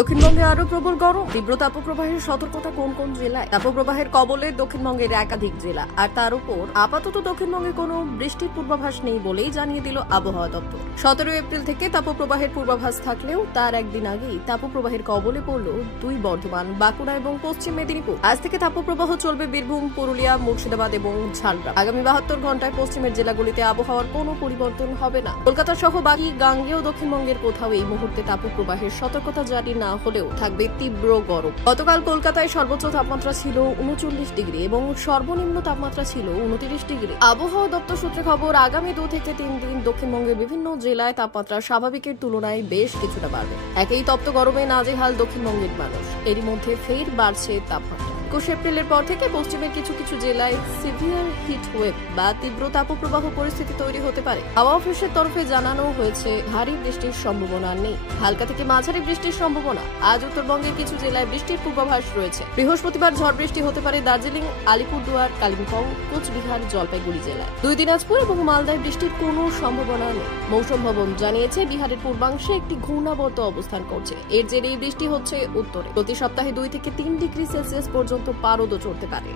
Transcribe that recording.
দক্ষিণবঙ্গে আরো প্রবল গরম, তীব্র তাপপ্রবাহের সতর্কতা কোন কোন জেলায়? তাপপ্রবাহের কবলে দক্ষিণবঙ্গের একাধিক জেলা, আর তার উপর আপাতত দক্ষিণবঙ্গে কোনো বৃষ্টির পূর্বাভাস নেই বলেই জানিয়ে দিল আবহাওয়া দপ্তর। 17 এপ্রিল থেকে তাপপ্রবাহের পূর্বাভাস থাকলেও তার একদিন আগেই তাপপ্রবাহের কবলে পড়ল দুই বর্ধমান, বাঁকুড়া এবং পশ্চিম মেদিনীপুর। আজ থেকে তাপপ্রবাহ চলবে বীরভূম, পুরুলিয়া, মুর্শিদাবাদ এবং ঝাড়গ্রাম। আগামী 72 ঘন্টায় পশ্চিমের জেলাগুলিতে আবহাওয়ার কোনো পরিবর্তন হবে না। কলকাতা সহ বাকি গাঙ্গেয় দক্ষিণবঙ্গের কোথাও এই মুহূর্তে তাপপ্রবাহের সতর্কতা জারি না হলেও থাকবে তীব্র গরম। গতকাল কলকাতায় সর্বোচ্চ তাপমাত্রা ছিল 39 ডিগ্রি এবং সর্বনিম্ন তাপমাত্রা ছিল 29 ডিগ্রি। আবহাওয়া দপ্তর সূত্রে খবর, আগামী 2 থেকে 3 দিন দক্ষিণবঙ্গের বিভিন্ন জেলায় তাপমাত্রা স্বাভাবিকের তুলনায় বেশ কিছুটা বাড়বে। একই তপ্ত গরমে নাজেহাল দক্ষিণবঙ্গের মানুষ। এরই মধ্যে ফের বাড়ছে তাপমাত্রা। 21 এপ্রিলের পর থেকে পশ্চিমের কিছু কিছু জেলায় সিভিয়ার হিট ওয়েভ বা তীব্র তাপপ্রবাহ পরিস্থিতি তৈরি হতে পারে। হাওয়া অফিসের তরফে জানানো হয়েছে ভারী বৃষ্টির সম্ভাবনা নেই, হালকা থেকে মাঝারি বৃষ্টির সম্ভাবনা। আজ উত্তরবঙ্গের কিছু জেলায় বৃষ্টির পূর্বাভাস রয়েছে। বৃহস্পতিবার ঝড় বৃষ্টি হতে পারে দার্জিলিং, আলিপুরদুয়ার, কালিম্পং, কোচবিহার, জলপাইগুড়ি জেলায়। 2 দিনাজপুর এবং মালদায় বৃষ্টির কোনো সম্ভাবনা নেই। মৌসুম ভবন জানিয়েছে বিহারের পূর্বাংশে একটি ঘূর্ণাবর্ত অবস্থান করছে। এর জেরেই বৃষ্টি হচ্ছে উত্তরে। প্রতি সপ্তাহে 2 থেকে 3 ডিগ্রি সেলসিয়াস পর্যন্ত পারদও চড়তে পারে।